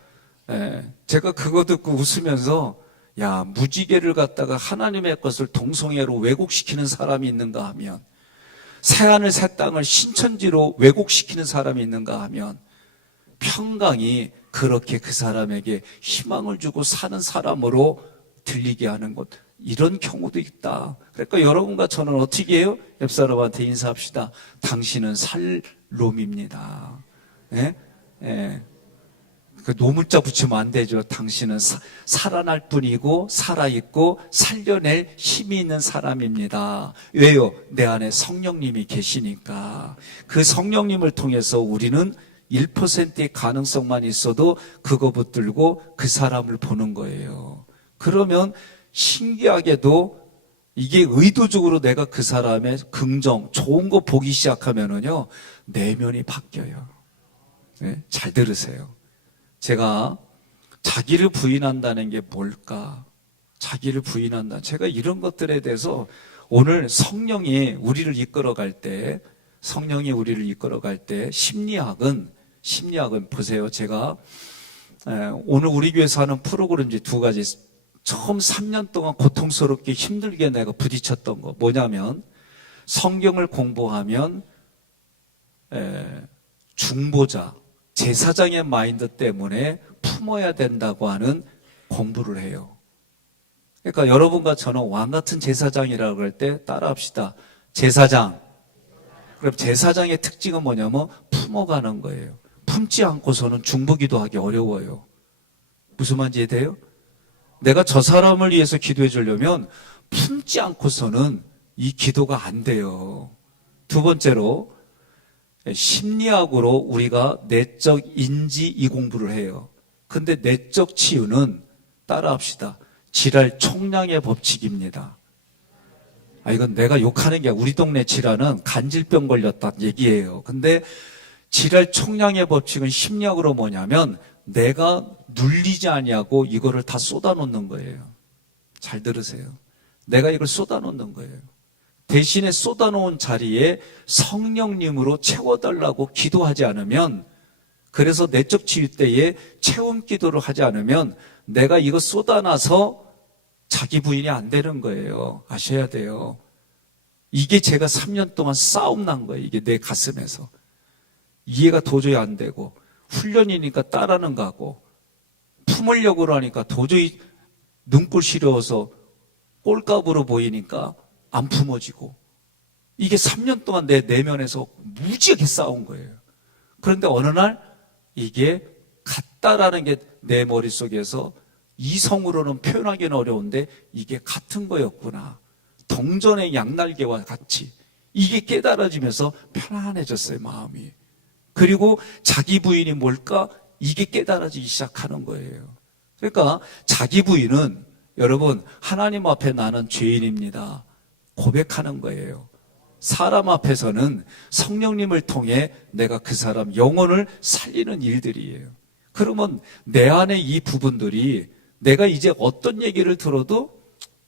제가 그거 듣고 웃으면서, 야, 무지개를 갖다가 하나님의 것을 동성애로 왜곡시키는 사람이 있는가 하면, 새하늘 새 땅을 신천지로 왜곡시키는 사람이 있는가 하면, 평강이 그렇게 그 사람에게 희망을 주고 사는 사람으로 들리게 하는 것, 이런 경우도 있다. 그러니까 여러분과 저는 어떻게 해요? 옆 사람한테 인사합시다. 당신은 살롬입니다. 예? 예. 그 노문자 붙이면 안 되죠. 당신은 살아날 뿐이고 살아있고 살려낼 힘이 있는 사람입니다. 왜요? 내 안에 성령님이 계시니까. 그 성령님을 통해서 우리는 1%의 가능성만 있어도 그거 붙들고 그 사람을 보는 거예요. 그러면 신기하게도 이게 의도적으로 내가 그 사람의 긍정, 좋은 거 보기 시작하면은요, 내면이 바뀌어요. 네? 잘 들으세요. 제가 자기를 부인한다는 게 뭘까? 자기를 부인한다. 제가 이런 것들에 대해서 오늘 성령이 우리를 이끌어갈 때, 심리학은 보세요. 제가 오늘 우리 교회에서 하는 프로그램 중에 두 가지, 처음 3년 동안 고통스럽게 힘들게 내가 부딪혔던 거 뭐냐면, 성경을 공부하면 중보자, 제사장의 마인드 때문에 품어야 된다고 하는 공부를 해요. 그러니까 여러분과 저는 왕 같은 제사장이라고 할 때 따라합시다. 제사장. 그럼 제사장의 특징은 뭐냐면 품어가는 거예요. 품지 않고서는 중보기도 하기 어려워요. 무슨 말인지 이해돼요? 내가 저 사람을 위해서 기도해 주려면 품지 않고서는 이 기도가 안 돼요. 두 번째로 심리학으로 우리가 내적 인지 이 공부를 해요. 근데 내적 치유는 따라합시다. 질환 총량의 법칙입니다. 이건 내가 욕하는 게 아니라 우리 동네 질환은 간질병 걸렸다는 얘기예요. 근데 질환 총량의 법칙은 심리학으로 뭐냐면 내가 눌리지 아니하고 이거를 다 쏟아놓는 거예요. 잘 들으세요. 내가 이걸 쏟아놓는 거예요. 대신에 쏟아놓은 자리에 성령님으로 채워달라고 기도하지 않으면, 그래서 내적 치유 때에 체험 기도를 하지 않으면 내가 이거 쏟아놔서 자기 부인이 안 되는 거예요. 아셔야 돼요. 이게 제가 3년 동안 싸움 난 거예요. 이게 내 가슴에서. 이해가 도저히 안 되고, 훈련이니까 따라는 가고, 품으려고 하니까 도저히 눈꼴 시려워서 꼴값으로 보이니까 안 품어지고, 이게 3년 동안 내 내면에서 무지하게 싸운 거예요. 그런데 어느 날 이게 같다라는 게 내 머릿속에서 이성으로는 표현하기는 어려운데 이게 같은 거였구나. 동전의 양날개와 같이 이게 깨달아지면서 편안해졌어요, 마음이. 그리고 자기 부인이 뭘까? 이게 깨달아지기 시작하는 거예요. 그러니까 자기 부인은 여러분 하나님 앞에 나는 죄인입니다. 고백하는 거예요. 사람 앞에서는 성령님을 통해 내가 그 사람 영혼을 살리는 일들이에요. 그러면 내 안에 이 부분들이 내가 이제 어떤 얘기를 들어도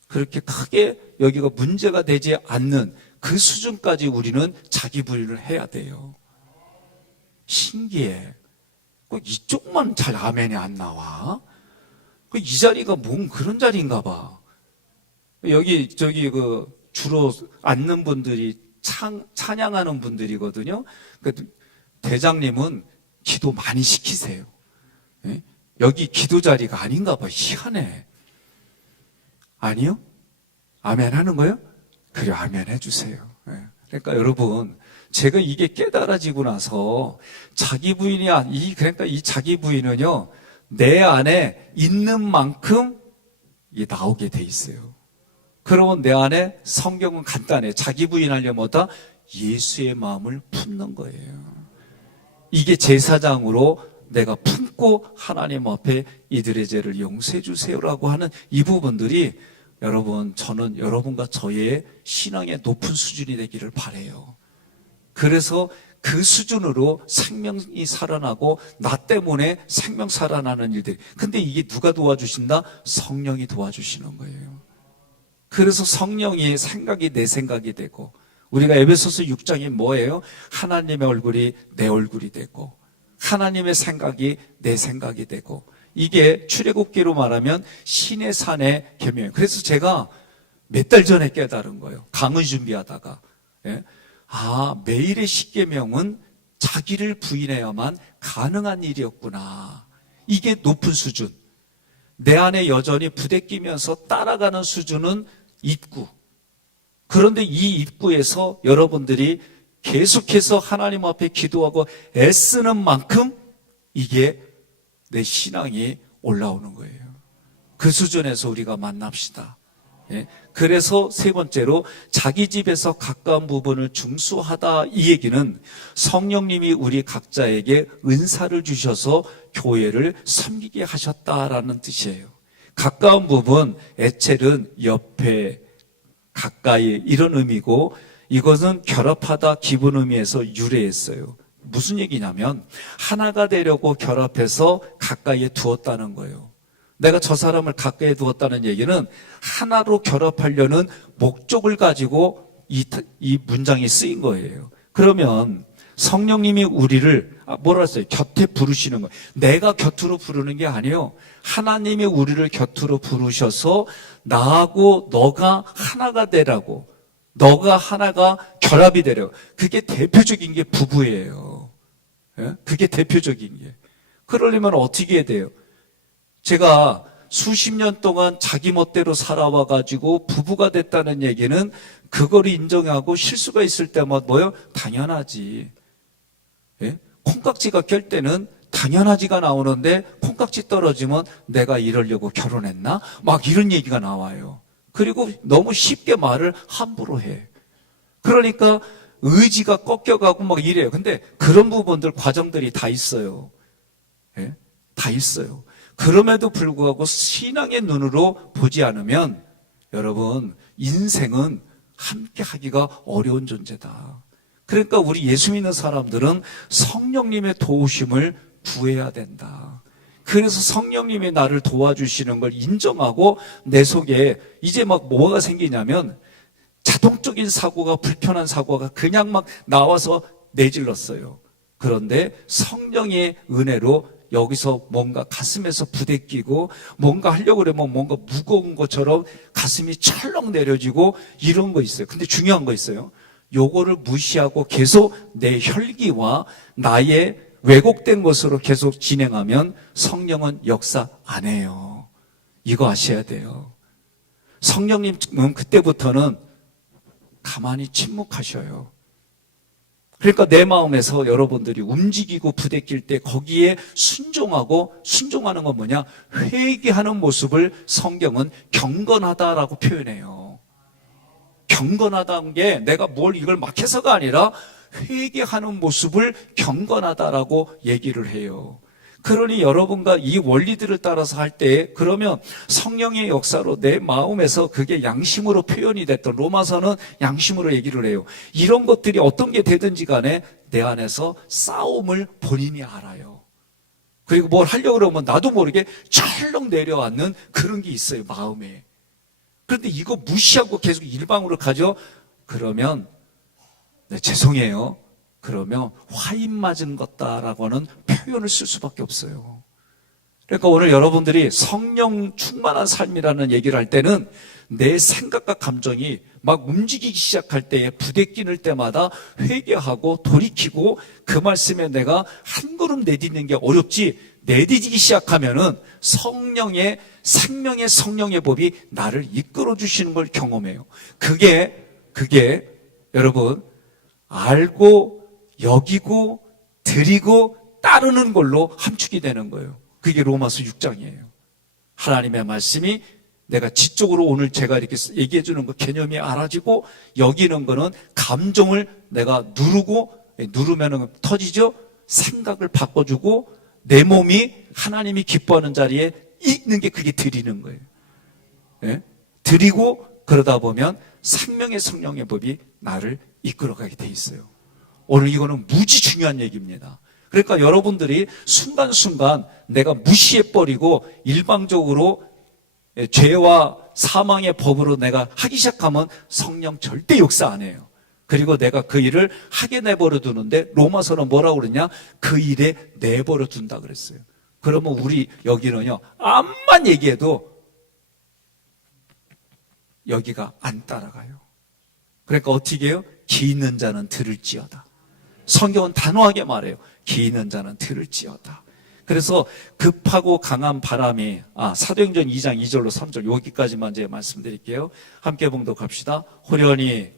그렇게 크게 여기가 문제가 되지 않는 그 수준까지 우리는 자기 부인을 해야 돼요. 신기해. 꼭 이쪽만 잘 아멘이 안 나와. 이 자리가 뭔 그런 자리인가 봐. 여기 주로 앉는 분들이 찬양하는 분들이거든요. 대장님은 기도 많이 시키세요. 예? 여기 기도 자리가 아닌가 봐. 희한해. 아니요? 아멘 하는 거요? 그래, 아멘 해주세요. 예. 그러니까 여러분, 제가 이게 깨달아지고 나서 자기 부인이 그러니까 이 자기 부인은요, 내 안에 있는 만큼 이게 나오게 돼 있어요. 그러면 내 안에 성경은 간단해. 자기 부인하려면 뭐다? 예수의 마음을 품는 거예요. 이게 제사장으로 내가 품고 하나님 앞에 이들의 죄를 용서해 주세요라고 하는 이 부분들이 여러분, 저는 여러분과 저의 신앙의 높은 수준이 되기를 바라요. 그래서 그 수준으로 생명이 살아나고 나 때문에 생명 살아나는 일들. 근데 이게 누가 도와주신다? 성령이 도와주시는 거예요. 그래서 성령의 생각이 내 생각이 되고, 우리가 에베소서 6장이 뭐예요? 하나님의 얼굴이 내 얼굴이 되고 하나님의 생각이 내 생각이 되고, 이게 출애굽기로 말하면 신의 산의 계명. 그래서 제가 몇 달 전에 깨달은 거예요. 강의 준비하다가. 매일의 십계명은 자기를 부인해야만 가능한 일이었구나. 이게 높은 수준. 내 안에 여전히 부대끼면서 따라가는 수준은 입구. 그런데 이 입구에서 여러분들이 계속해서 하나님 앞에 기도하고 애쓰는 만큼 이게 내 신앙이 올라오는 거예요. 그 수준에서 우리가 만납시다. 예? 그래서 세 번째로 자기 집에서 가까운 부분을 중수하다, 이 얘기는 성령님이 우리 각자에게 은사를 주셔서 교회를 섬기게 하셨다라는 뜻이에요. 가까운 부분, 에첼은 옆에, 가까이, 이런 의미고, 이것은 결합하다 기본 의미에서 유래했어요. 무슨 얘기냐면 하나가 되려고 결합해서 가까이에 두었다는 거예요. 내가 저 사람을 가까이에 두었다는 얘기는 하나로 결합하려는 목적을 가지고 이 문장이 쓰인 거예요. 그러면 성령님이 우리를 뭐라 했어요? 곁에 부르시는 거예요. 내가 곁으로 부르는 게 아니에요. 하나님이 우리를 곁으로 부르셔서 나하고 너가 하나가 되라고, 너가 하나가 결합이 되려고. 그게 대표적인 게 부부예요. 예? 그게 대표적인 게. 그러려면 어떻게 해야 돼요? 제가 수십 년 동안 자기 멋대로 살아와가지고 부부가 됐다는 얘기는 그걸 인정하고 실수가 있을 때마다 뭐요? 당연하지. 예? 콩깍지가 낄 때는 당연하지가 나오는데 콩깍지 떨어지면 내가 이러려고 결혼했나? 막 이런 얘기가 나와요. 그리고 너무 쉽게 말을 함부로 해. 그러니까 의지가 꺾여가고 막 이래요. 근데 그런 부분들, 과정들이 다 있어요. 예? 다 있어요. 그럼에도 불구하고 신앙의 눈으로 보지 않으면 여러분, 인생은 함께 하기가 어려운 존재다. 그러니까 우리 예수 믿는 사람들은 성령님의 도우심을 구해야 된다. 그래서 성령님이 나를 도와주시는 걸 인정하고 내 속에 이제 막 뭐가 생기냐면 자동적인 사고가, 불편한 사고가 그냥 막 나와서 내질렀어요. 그런데 성령의 은혜로 여기서 뭔가 가슴에서 부대끼고 뭔가 하려고 그러면 뭔가 무거운 것처럼 가슴이 철렁 내려지고 이런 거 있어요. 근데 중요한 거 있어요. 요거를 무시하고 계속 내 혈기와 나의 왜곡된 것으로 계속 진행하면 성령은 역사 안 해요. 이거 아셔야 돼요. 성령님은 그때부터는 가만히 침묵하셔요. 그러니까 내 마음에서 여러분들이 움직이고 부대낄 때 거기에 순종하고, 순종하는 건 뭐냐? 회개하는 모습을 성경은 경건하다라고 표현해요. 경건하다는 게 내가 뭘 이걸 막 해서가 아니라 회개하는 모습을 경건하다라고 얘기를 해요. 그러니 여러분과 이 원리들을 따라서 할 때, 그러면 성령의 역사로 내 마음에서 그게 양심으로 표현이 됐던, 로마서는 양심으로 얘기를 해요. 이런 것들이 어떤 게 되든지 간에 내 안에서 싸움을 본인이 알아요. 그리고 뭘 하려고 그러면 나도 모르게 철렁 내려앉는 그런 게 있어요, 마음에. 그런데 이거 무시하고 계속 일방으로 가죠? 그러면 네, 죄송해요. 그러면 화인 맞은 것다라고는 표현을 쓸 수밖에 없어요. 그러니까 오늘 여러분들이 성령 충만한 삶이라는 얘기를 할 때는 내 생각과 감정이 막 움직이기 시작할 때에 부대끼는 때마다 회개하고 돌이키고 그 말씀에 내가 한 걸음 내딛는 게 어렵지, 내딛기 시작하면은 성령의 생명의 성령의 법이 나를 이끌어 주시는 걸 경험해요. 그게 여러분 알고 여기고 드리고 따르는 걸로 함축이 되는 거예요. 그게 로마서 6장이에요. 하나님의 말씀이 내가 지적으로 오늘 제가 이렇게 얘기해 주는 거 개념이 알아지고, 여기는 거는 감정을 내가 누르면 터지죠. 생각을 바꿔주고 내 몸이 하나님이 기뻐하는 자리에 있는 게 그게 드리는 거예요. 예? 드리고 그러다 보면 생명의 성령의 법이 나를 이끌어가게 돼 있어요. 오늘 이거는 무지 중요한 얘기입니다. 그러니까 여러분들이 순간순간 내가 무시해버리고 일방적으로 죄와 사망의 법으로 내가 하기 시작하면 성령 절대 역사 안 해요. 그리고 내가 그 일을 하게 내버려 두는데 로마서는 뭐라고 그러냐? 그 일에 내버려 둔다 그랬어요. 그러면 우리 여기는요, 암만 얘기해도 여기가 안 따라가요. 그러니까 어떻게 해요? 기 있는 자는 들을지어다. 성경은 단호하게 말해요. 기 있는 자는 들을지어다. 그래서 급하고 강한 바람이, 사도행전 2장 2절로 3절 여기까지만 이제 말씀드릴게요. 함께 봉독합시다. 호련히,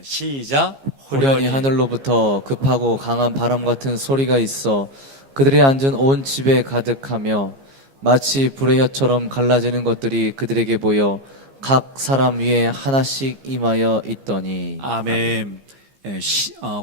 시작. 호련히 하늘로부터 급하고 강한 바람 같은 소리가 있어 그들이 앉은 온 집에 가득하며 마치 불의 혀처럼 갈라지는 것들이 그들에게 보여 각 사람 위에 하나씩 임하여 있더니 아멘.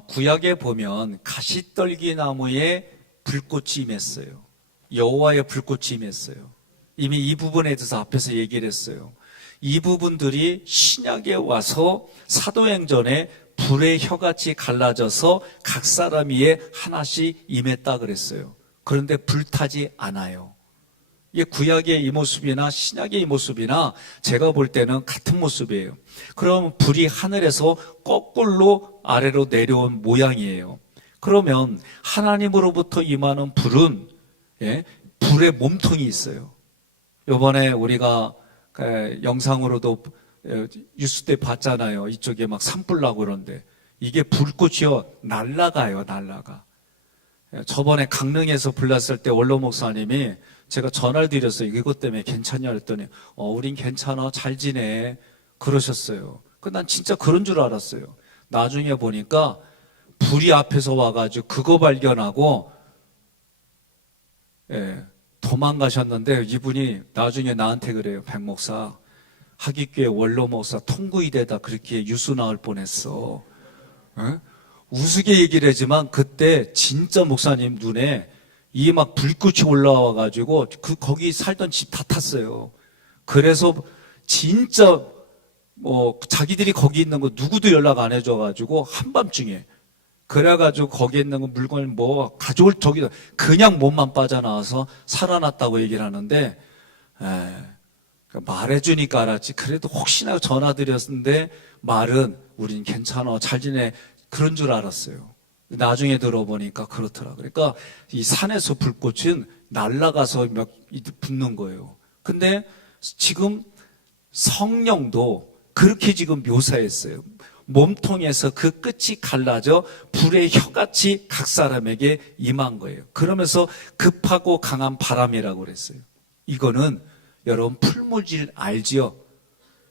구약에 보면 가시떨기 나무에 불꽃이 임했어요. 여호와의 불꽃이 임했어요. 이미 이 부분에 대해서 앞에서 얘기를 했어요. 이 부분들이 신약에 와서 사도행전에 불의 혀같이 갈라져서 각 사람 위에 하나씩 임했다 그랬어요. 그런데 불타지 않아요. 이게 구약의 이 모습이나 신약의 이 모습이나 제가 볼 때는 같은 모습이에요. 그럼 불이 하늘에서 거꾸로 아래로 내려온 모양이에요. 그러면 하나님으로부터 임하는 불은 불의 몸통이 있어요. 이번에 우리가 영상으로도 뉴스 때 봤잖아요. 이쪽에 막 산불 나고 그러는데 이게 불꽃이요 날아가요. 날아가. 저번에 강릉에서 불났을 때 원로 목사님이 제가 전화를 드렸어요. 이것 때문에 괜찮냐 그랬더니 우린 괜찮아 잘 지내 그러셨어요. 난 진짜 그런 줄 알았어요. 나중에 보니까 불이 앞에서 와가지고 그거 발견하고 도망가셨는데 이분이 나중에 나한테 그래요. 백 목사 하기교회 원로 목사 통구이대다 그렇게 뉴스 나올 뻔했어. 우스개 얘기를 하지만 그때 진짜 목사님 눈에 이 막 불꽃이 올라와가지고 거기 살던 집 다 탔어요. 그래서 진짜 자기들이 거기 있는 거 누구도 연락 안 해줘가지고 한밤중에 그래가지고 거기 있는 거 물건을 가져올 저기 그냥 몸만 빠져나와서 살아났다고 얘기를 하는데 말해주니까 알았지. 그래도 혹시나 전화드렸는데 말은 우린 괜찮아 잘 지내 그런 줄 알았어요. 나중에 들어보니까 그렇더라. 그러니까 이 산에서 불꽃은 날아가서 붙는 거예요. 근데 지금 성령도 그렇게 지금 묘사했어요. 몸통에서 그 끝이 갈라져 불의 혀같이 각 사람에게 임한 거예요. 그러면서 급하고 강한 바람이라고 그랬어요. 이거는 여러분 풀무질 알지요?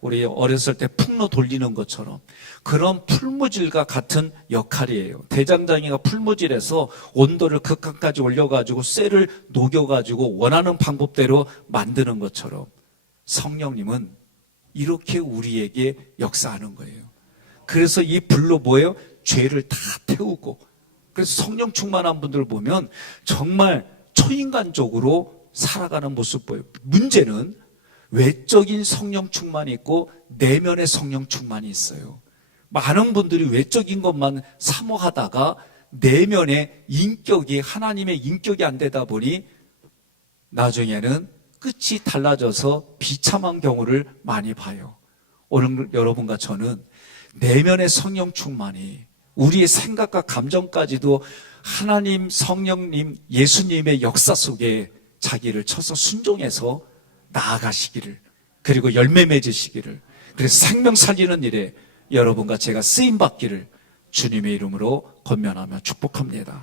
우리 어렸을 때 풍로 돌리는 것처럼 그런 풀무질과 같은 역할이에요. 대장장이가 풀무질에서 온도를 극한까지 올려가지고 쇠를 녹여가지고 원하는 방법대로 만드는 것처럼 성령님은 이렇게 우리에게 역사하는 거예요. 그래서 이 불로 뭐예요? 죄를 다 태우고 그래서 성령 충만한 분들 보면 정말 초인간적으로 살아가는 모습 보여요. 문제는 외적인 성령 충만이 있고 내면의 성령 충만이 있어요. 많은 분들이 외적인 것만 사모하다가 내면의 인격이 하나님의 인격이 안 되다 보니 나중에는 끝이 달라져서 비참한 경우를 많이 봐요. 오늘 여러분과 저는 내면의 성령 충만이 우리의 생각과 감정까지도 하나님 성령님 예수님의 역사 속에 자기를 쳐서 순종해서 나아가시기를 그리고 열매 맺으시기를 그래서 생명 살리는 일에 여러분과 제가 쓰임받기를 주님의 이름으로 권면하며 축복합니다.